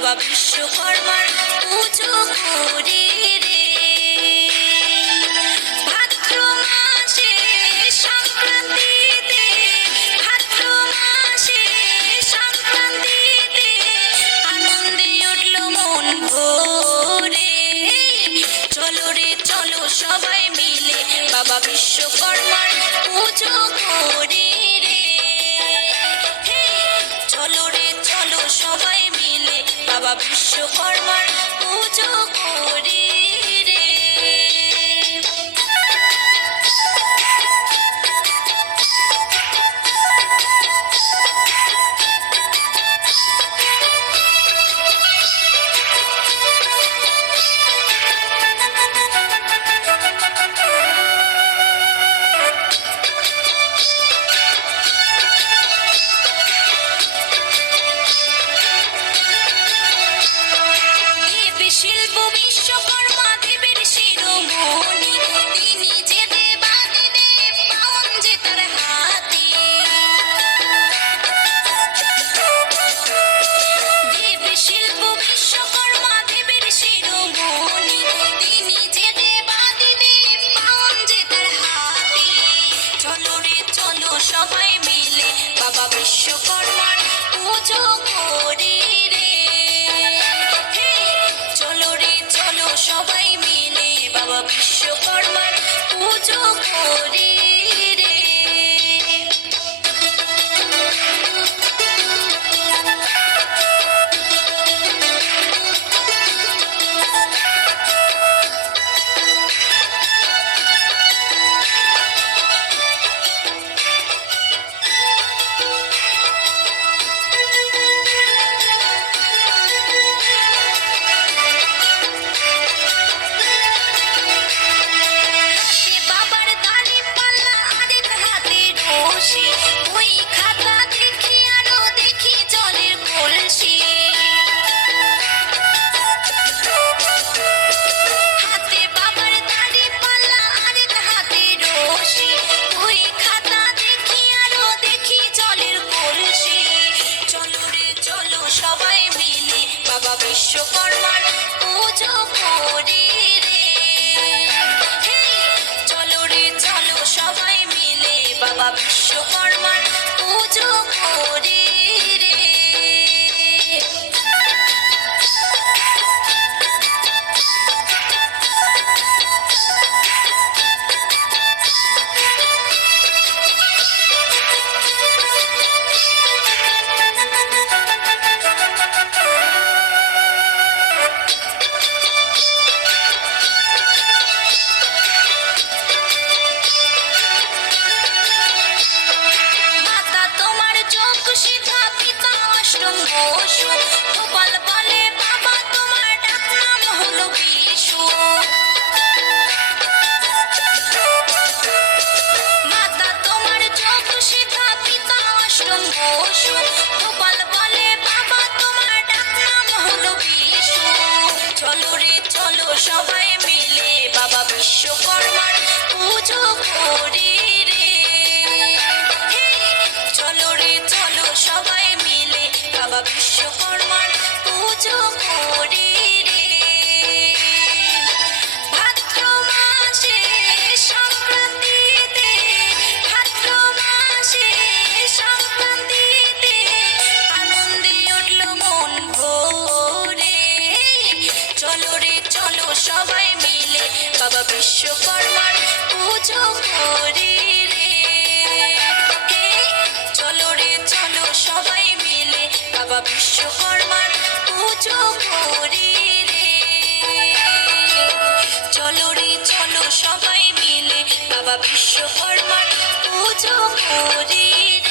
বাবা বিশ্বকর্মার পুজো করি রে। ভাদ্র মাসে সংক্রান্তিতে, ভাদ্র মাসে সংক্রান্তিতে আনন্দে উঠল মন ভরে। চলো রে চলো সবাই মিলে বাবা বিশ্বকর্মার পুজো করি রে। চলো রে চলো সবাই মিলে বাবা বিশ্বকর্মার পুজো করি রে। শিল্প বিশ্বকর্মা দেবের শিরোমণি, তিনি যে দেবাদিদেব পাওন যে তার হাতে। দেব শিল্প বিশ্বকর্মা দেবের শিরোমণি, তিনি যে দেবাদিদেব পাওন যে তার হাতে। চলো রে চলো সবাই মিলে বাবা বিশ্বকর্মার পুজো করি রে। চলো রে চলো সবাই মিলে বাবা বিশ্বকর্মার পুজো করি রে। বাবার দাড়ি পাল্লা আরেক হাতে রশি, ওই খাতা দেখি আরো দেখি জলের কলসি। হাতে বাবার দাড়ি পাল্লা আরেক হাতে রশি, ওই খাতা দেখি আরো দেখি জলের কলসি। চলো রে চলো সবাই মিলে বাবা বিশ্বকর্মার পুজো করি রে। চলো রে চলো সবাই মিলে বাবা বিশ্বকর্মার পুজো করি রে। মাতা তোমার যোগ সিদ্ধা, পিতা অষ্টম বসু, গোপাল বলে বাবা তোমার ডাক নাম হলো বিশু। মাতা তোমার যোগ সিদ্ধা, পিতা অষ্টম বসু, গোপাল বলে বাবা তোমার ডাক নাম হলো বিশু। চলো রে চলো সবাই মিলে বাবা বিশ্বকর্মার পুজো করি রে। চলো রে চলো সবাই মিলে বাবা বিশ্বকর্মার পুজো করি রে। ভাদ্র মাসে সংক্রান্তিতে, ভাদ্র মাসে সংক্রান্তিতে আনন্দে উঠল মন ভরে। চলো রে চলো সবাই মিলে বাবা বিশ্বকর্মার পুজো করি রে। চলো রে চলো সবাই মিলে বাবা বিশ্বকর্মার পুজো করি রে। চলো রে চলো সবাই মিলে বাবা বিশ্বকর্মার পুজো করি রে।